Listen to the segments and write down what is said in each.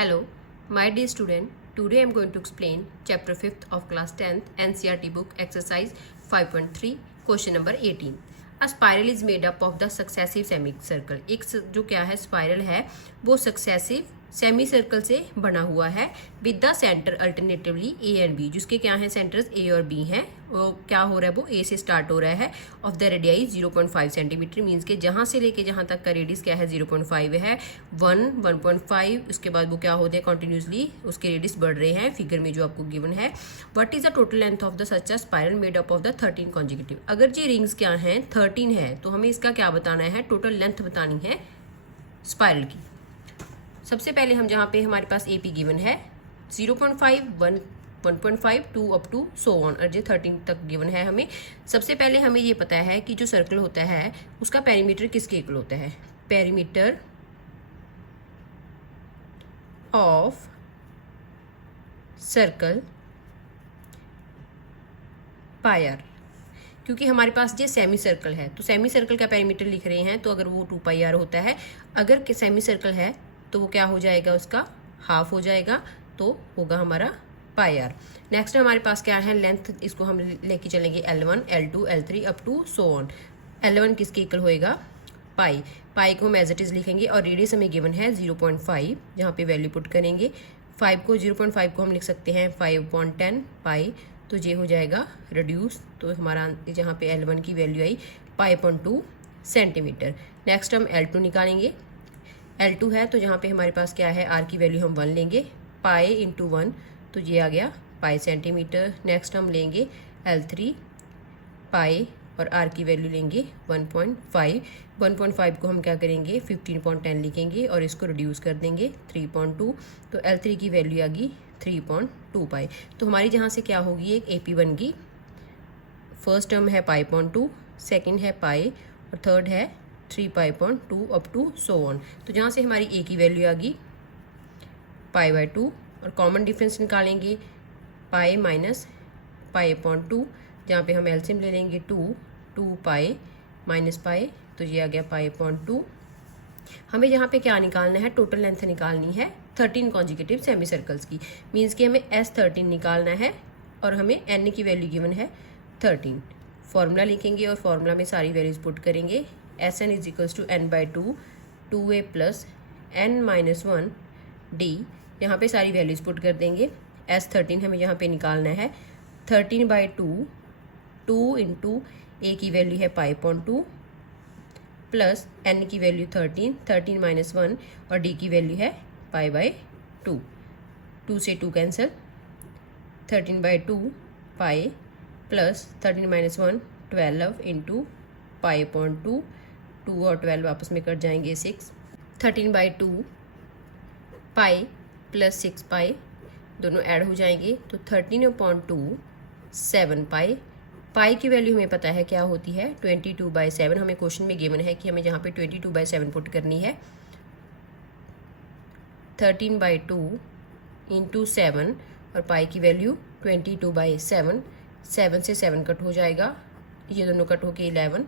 Hello, my dear student. Today I am going to explain chapter 5th of class 10th NCERT book exercise 5.3 question number 18. A spiral is made up of the successive semicircle. एक जो क्या है spiral है वो successive semi circle से बना हुआ है with the centre alternatively A and B, जिसके क्या है सेंटर्स ए और बी हैं. वो क्या हो रहा है, वो ए से स्टार्ट हो रहा है. Of the radii 0.5 centimetre, means के जहाँ से लेके जहाँ तक का रेडियस क्या है 0.5 है. 1.5 उसके बाद वो क्या होते हैं कंटिन्यूसली उसके रेडियस बढ़ रहे हैं फिगर में जो आपको गिवन है. What is the total length of the such a spiral made up of the 13 consecutive. अगर ये रिंग्स क्या हैं 13 है तो हमें इसका क्या बताना है, टोटल लेंथ बतानी है स्पाइरल की. सबसे पहले हम जहाँ पे हमारे पास एपी गिवन है 0.5 1.5 2 अप टू सो ऑन, और जो 13 तक गिवन है हमें. सबसे पहले हमें ये पता है कि जो सर्कल होता है उसका पेरीमीटर किसके इक्वल होता है. Perimeter of circle pi r, क्योंकि हमारे पास ये सेमी सर्कल है तो सेमी सर्कल का पेरीमीटर लिख रहे हैं तो अगर वो 2 पाई आर होता है, अगर सेमी सर्कल है तो वो क्या हो जाएगा, उसका हाफ हो जाएगा तो होगा हमारा पाई आर. नेक्स्ट हमारे पास क्या है लेंथ, इसको हम लेके चलेंगे L1 L2 L3 up to so on. L1 किसके इक्वल होएगा पाई. पाई को हम एज इट इज लिखेंगे और रेडियस हमें गिवन है 0.5, जहाँ पे वैल्यू पुट करेंगे. 0.5 को हम लिख सकते हैं 5/10 पाई, तो ये हो जाएगा रिड्यूस. तो हमारा जहाँ पे L1 की वैल्यू आई 5.2 सेंटीमीटर. नेक्स्ट हम L2 निकालेंगे. L2 है तो जहाँ पे हमारे पास क्या है R की वैल्यू हम 1 लेंगे, पाई इंटू 1 तो ये आ गया पाई सेंटीमीटर. नेक्स्ट हम लेंगे L3 पाई और R की वैल्यू लेंगे 1.5. 1.5 को हम क्या करेंगे 15.10 लिखेंगे और इसको रिड्यूस कर देंगे 3.2, तो L3 की वैल्यू आ गई 3.2 पाई. तो हमारी जहाँ से क्या होगी एक AP बन गई. फर्स्ट टर्म है पाई.2, सेकेंड है पाई और थर्ड है 3 अप टू सो ऑन. तो जहाँ से हमारी ए की वैल्यू आ गई पाई/2 और कॉमन डिफरेंस निकालेंगे पाई माइनस पाई/2, जहाँ पे हम एलसीएम ले लेंगे 2 पाई माइनस पाई, तो ये आ गया पाई/2. हमें यहाँ पे क्या निकालना है, टोटल लेंथ निकालनी है 13 कॉन्जिक्यूटिव सेमी सर्कल्स की. मीन्स कि हमें S13 निकालना है और हमें N की वैल्यू गिवन है 13. फॉर्मूला लिखेंगे और फॉर्मूला में सारी वैल्यूज पुट करेंगे. Sn is equals to n/2 2a plus n-1 d. यहाँ पे सारी वैल्यूज पुट कर देंगे. S13 हमें यहाँ पे निकालना है 13/2 2 इंटू ए की वैल्यू है पाई.2 प्लस n की वैल्यू 13 माइनस 1 और d की वैल्यू है पाई/2. 2 से 2 कैंसिल, 13/2 पाई प्लस 13 माइनस 1 12 इंटू पाई/2. 2 और 12 आपस में कट जाएंगे 6. 13/2 पाई प्लस 6 पाई दोनों ऐड हो जाएंगे तो 13/2 7 पाई. पाई की वैल्यू हमें पता है क्या होती है 22/7. हमें क्वेश्चन में गिवन है कि हमें जहाँ पे 22/7 पुट करनी है. 13/2 इंटू 7 और पाई की वैल्यू 22/7. 7 से 7 कट हो जाएगा, ये दोनों कट होके 11.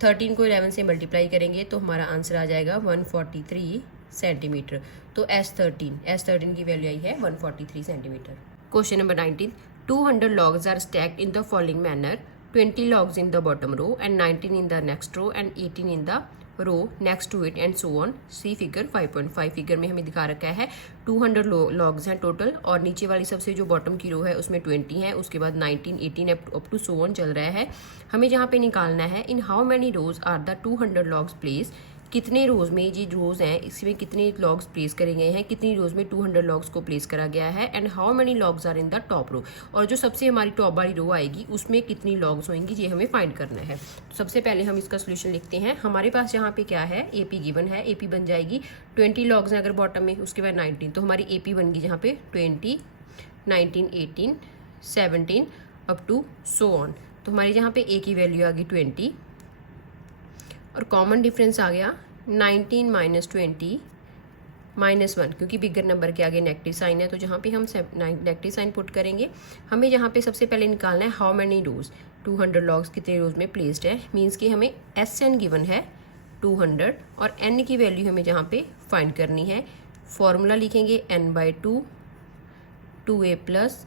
13 को 11 से मल्टीप्लाई करेंगे तो हमारा आंसर आ जाएगा 143 सेंटीमीटर. तो S13 की वैल्यू आई है 143 centimetre. Question number 19. 200 logs are stacked in the following manner. 20 logs in the bottom row and 19 in the next row and 18 in the row next to it and so on. See figure 5.5. Figure में हमें दिखा रखा है 200 logs हैं total और नीचे वाली सबसे जो बॉटम की रो है उसमें 20 है, उसके बाद 19 18 अप टू सो ऑन चल रहा है. हमें जहाँ पे निकालना है in how many rows are the 200 logs place. कितने रोज में ये रोज हैं इसमें कितने लॉग्स प्लेस करे गए हैं, कितनी रोज में 200 लॉग्स को प्लेस करा गया है. And how many logs are in the top row, और जो सबसे हमारी टॉप वाली रो आएगी उसमें कितनी लॉग्स होंगी ये हमें फाइंड करना है. तो सबसे पहले हम इसका सोल्यूशन लिखते हैं. हमारे पास यहाँ पे क्या है एपी गिवन है. एपी बन जाएगी 20 लॉग्स हैं अगर बॉटम में, उसके बाद 19 तो हमारी एपी बन गई जहाँ पे 20 19 18 17 अप टू सो ऑन. तो हमारी जहाँ पे ए की वैल्यू आ गई 20 और कॉमन डिफरेंस आ गया 19 माइनस 20 माइनस 1, क्योंकि बिगर नंबर के आगे नेगेटिव साइन है तो जहाँ पे हम नेगेटिव साइन पुट करेंगे. हमें यहाँ पे सबसे पहले निकालना है हाउ मैनी रोज, 200 लॉग्स कितने रोज में प्लेस्ड है. मीन्स कि हमें SN गिवन है 200 और n की वैल्यू हमें जहाँ पे फाइंड करनी है फॉर्मूला लिखेंगे n/2 2a plus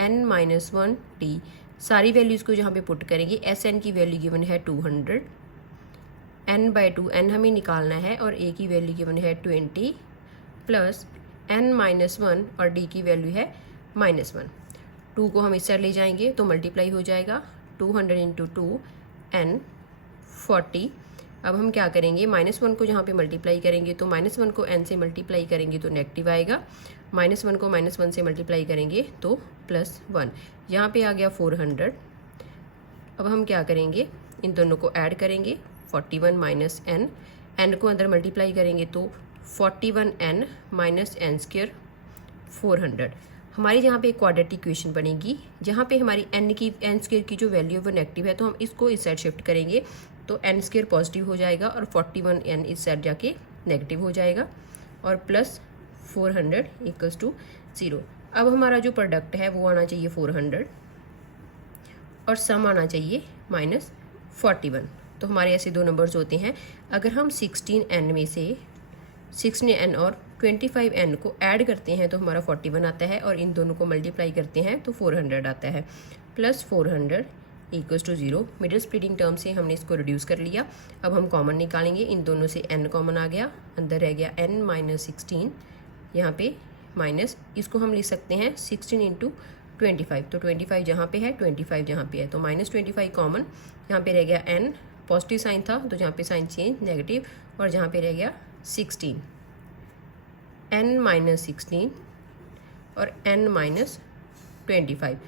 n-1 t। सारी वैल्यूज़ को जहाँ पे पुट करेंगे, Sn की वैल्यू गिवन है 200, n/2 n हमें निकालना है और a की वैल्यू गिवन है 20 प्लस n-1 और d की वैल्यू है -1। 2 को हम इस साइड ले जाएंगे तो मल्टीप्लाई हो जाएगा 200 × 2 n 40। अब हम क्या करेंगे, -1 को जहाँ पे मल्टीप्लाई करेंगे तो -1 को n से मल्टीप्लाई करेंगे तो नेगेटिव आएगा, -1 को -1 से मल्टीप्लाई करेंगे तो +1। यहाँ पे आ गया 400। अब हम क्या करेंगे, इन दोनों को ऐड करेंगे, 41 माइनस n, n को अंदर मल्टीप्लाई करेंगे तो 41n माइनस n² 400। हमारी जहाँ पे एक क्वाड्रेटिक इक्वेशन बनेगी, जहाँ पे हमारी n² की जो वैल्यू है वो नेगेटिव है, तो हम इसको इस साइड शिफ्ट करेंगे तो n² पॉजिटिव हो जाएगा और 41n इस साइड जाके नेगेटिव हो जाएगा और प्लस 400 = 0। अब हमारा जो प्रोडक्ट है वो आना चाहिए 400 और सम आना चाहिए -41। तो हमारे ऐसे दो नंबर्स होते हैं। अगर हम 16n में से 16n और 25n को ऐड करते हैं तो हमारा 41 आता है और इन दोनों को मल्टीप्लाई करते हैं तो 400 आता है। प्लस 400 = 0। मिडिल स्प्लिटिंग टर्म से हमने इसको रिड्यूस कर लिया। अब हम कॉमन निकालेंगे, इन दोनों से n कॉमन आ गया, अंदर रह गया n - 16, यहाँ पे माइनस, इसको हम लिख सकते हैं 16 × 25। तो 25 जहाँ पे है, 25 जहाँ पे है, तो -25 कॉमन, यहाँ पे रह गया n, पॉजिटिव साइन था तो जहाँ पे साइन चेंज नेगेटिव, और जहाँ पे रह गया 16, n - 16 और n - 25।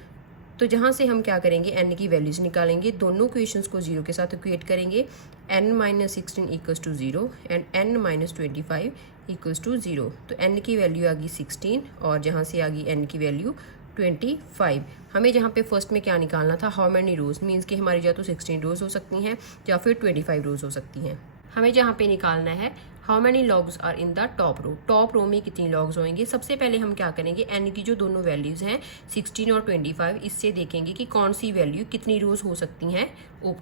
तो जहाँ से हम क्या करेंगे, n की वैल्यूज निकालेंगे, दोनों क्वेश्चंस को 0 के साथ इक्वेट करेंगे। n - 16 = 0 and n - 25 = 0। तो n की वैल्यू आ गई 16 और जहाँ से आ गई n की वैल्यू 25। हमें जहाँ पे फर्स्ट में क्या निकालना था, हाउ मैनी रोज, मीन्स कि हमारी या तो 16 रोज हो सकती हैं या फिर 25 रोज हो सकती हैं। हमें जहाँ पे निकालना है how many logs are in the top row, top row में कितनी लॉग्स होंगे। सबसे पहले हम क्या करेंगे, n की जो दोनों वैल्यूज़ हैं 16 और 25, इससे देखेंगे कि कौन सी वैल्यू कितनी रोज हो सकती हैं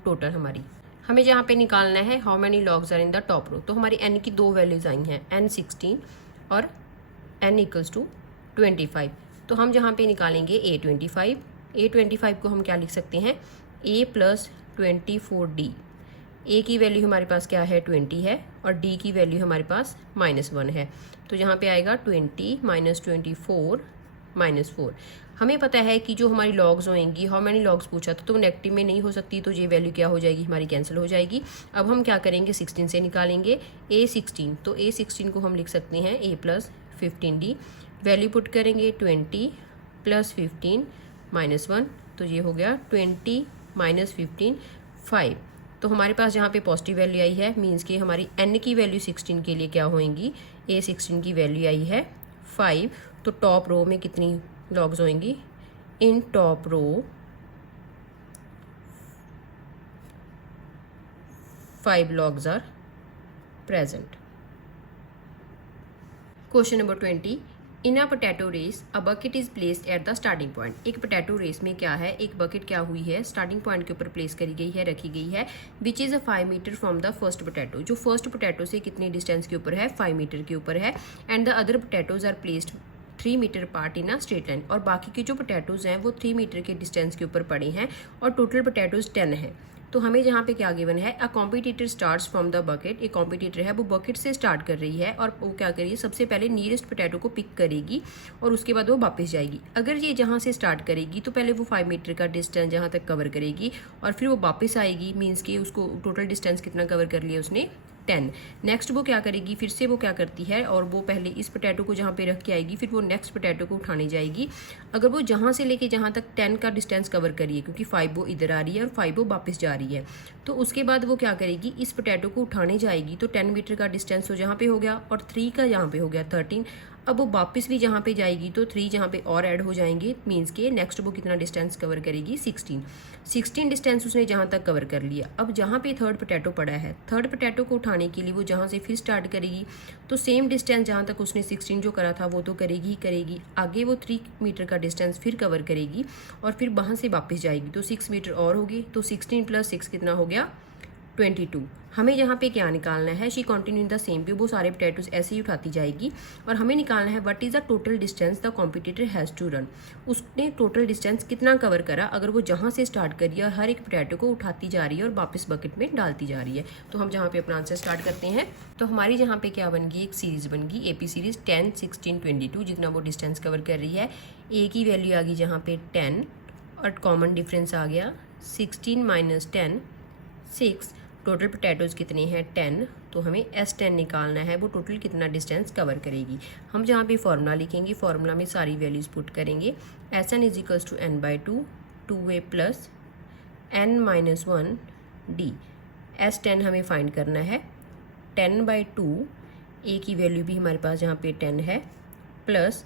टोटल हमारी। हमें जहाँ पे निकालना है how many logs are in the top row, तो हमारी n की दो वैल्यूज़ आई हैं, n 16 और n = 25। तो हम जहाँ पे निकालेंगे a 25 को हम क्या लिख सकते हैं, a + 24d। a की वैल्यू हमारे पास क्या है, 20 है, और d की वैल्यू हमारे पास -1 है। तो यहाँ पे आएगा 20 - 24 -4। हमें पता है कि जो हमारी लॉग्स होंगी, हाउ मैनी लॉग्स पूछा था, तो वो नेगेटिव में नहीं हो सकती, तो ये वैल्यू क्या हो जाएगी, हमारी कैंसिल हो जाएगी। अब हम क्या करेंगे, 16 से निकालेंगे a 16, तो a 16 को हम लिख सकते हैं a + 15d। वैल्यू पुट करेंगे 20 + 15 -1, तो ये हो गया 20 - 15 5। तो हमारे पास जहाँ पे पॉजिटिव वैल्यू आई है, मीन्स कि हमारी n की वैल्यू 16 के लिए क्या होएंगी, a 16 की वैल्यू आई है 5। तो टॉप रो में कितनी लॉग्स होंगी, in top row 5 logs are present. Question number 20, in a potato race a bucket is placed at the starting point. एक पोटैटो रेस में क्या है, एक बकेट क्या हुई है, स्टार्टिंग पॉइंट के ऊपर प्लेस करी गई है, रखी गई है, which is a 5 metre from the first potato. जो फर्स्ट पोटैटो से कितनी डिस्टेंस के ऊपर है, 5 मीटर के ऊपर है, and the other potatoes are placed 3 metre part in a straight line. और बाकी के जो पोटैटोज हैं वो 3 मीटर के डिस्टेंस के ऊपर पड़े हैं और टोटल पोटैटोज 10 हैं। तो हमें जहाँ पे क्या गिवन है, अ competitor starts from the bucket. एक कॉम्पिटिटर है वो बकेट से स्टार्ट कर रही है और वो क्या करेगी, सबसे पहले नियरेस्ट पोटैटो को पिक करेगी और उसके बाद वो वापस जाएगी। अगर ये जहाँ से स्टार्ट करेगी तो पहले वो 5 मीटर का डिस्टेंस जहाँ तक कवर करेगी और फिर वो वापस आएगी, मीन्स कि उसको टोटल डिस्टेंस कितना कवर कर लिया उसने, 10। नेक्स्ट वो क्या करेगी, फिर से वो क्या करती है, और वो पहले इस पोटैटो को जहाँ पे रख के आएगी, फिर वो नेक्स्ट पोटैटो को उठाने जाएगी। अगर वो जहाँ से लेके जहाँ तक 10 का डिस्टेंस कवर करिए, क्योंकि 5 वो इधर आ रही है और 5 वो वापस जा रही है, तो उसके बाद वो क्या करेगी, इस पोटैटो को उठाने जाएगी। तो 10 मीटर का डिस्टेंस तो जहाँ पे हो गया और 3 का यहाँ पे हो गया 13। अब वो वापस भी जहाँ पे जाएगी तो 3 जहाँ पे और ऐड हो जाएंगे, मीन्स के नेक्स्ट वो कितना डिस्टेंस कवर करेगी, 16 डिस्टेंस उसने जहाँ तक कवर कर लिया। अब जहाँ पे थर्ड पोटैटो पड़ा है, थर्ड पोटैटो को उठाने के लिए वो जहाँ से फिर स्टार्ट करेगी, तो सेम डिस्टेंस जहाँ तक उसने 16 जो करा था वो तो करेगी ही करेगी। आगे वो 3 मीटर का डिस्टेंस फिर कवर करेगी और फिर वहाँ से वापस जाएगी, तो 6 मीटर और होगी। तो 16 + 6 कितना हो गया, 22। हमें यहाँ पे क्या निकालना है, she continue in the same way, वो सारे पोटैटोज ऐसे ही उठाती जाएगी और हमें निकालना है what is the total distance the competitor has to run. उसने टोटल डिस्टेंस कितना कवर करा अगर वो जहाँ से स्टार्ट करी है और हर एक पोटैटो को उठाती जा रही है और वापस बकेट में डालती जा रही है। तो हम जहाँ पे अपना आंसर स्टार्ट करते हैं, तो हमारी जहाँ पे क्या बन गई, एक सीरीज बन गई AP सीरीज 10, 16, 22, जितना वो डिस्टेंस कवर कर रही है। ए की वैल्यू आ गई जहाँ पे 10 और कॉमन डिफरेंस आ गया 16 माइनस 10 6। टोटल पोटैटोज़ कितने हैं 10, तो हमें S10 निकालना है, वो टोटल कितना डिस्टेंस कवर करेगी। हम जहाँ पे फॉर्मूला लिखेंगे, फॉर्मूला में सारी वैल्यूज़ पुट करेंगे। Sn is equals to n/2 2a plus n-1 d। S10 हमें फाइंड करना है, 10/2 a की वैल्यू भी हमारे पास जहाँ पे 10 है प्लस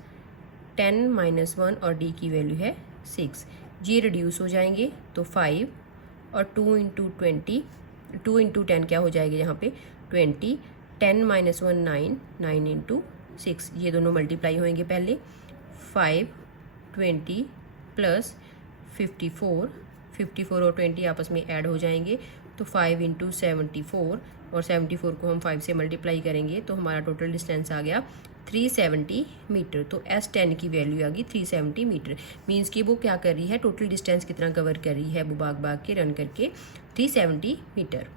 10-1 और d की वैल्यू है 6। ये रिड्यूस हो जाएंगे तो 5 और 2 इंटू 20, 2 इंटू 10 क्या हो जाएगा यहाँ पे 20, 10-1 9, 9 इंटू 6, ये दोनों मल्टीप्लाई होंगे पहले। 5 20 प्लस 54, 54 और 20 आपस में ऐड हो जाएंगे तो 5 इंटू 74 और 74 को हम 5 से मल्टीप्लाई करेंगे तो हमारा टोटल डिस्टेंस आ गया 370 मीटर। तो S10 की वैल्यू आ गई 370 मीटर। मीन्स कि वो क्या कर रही है, टोटल डिस्टेंस कितना कवर कर रही है वो भाग भाग के रन करके 370 मीटर।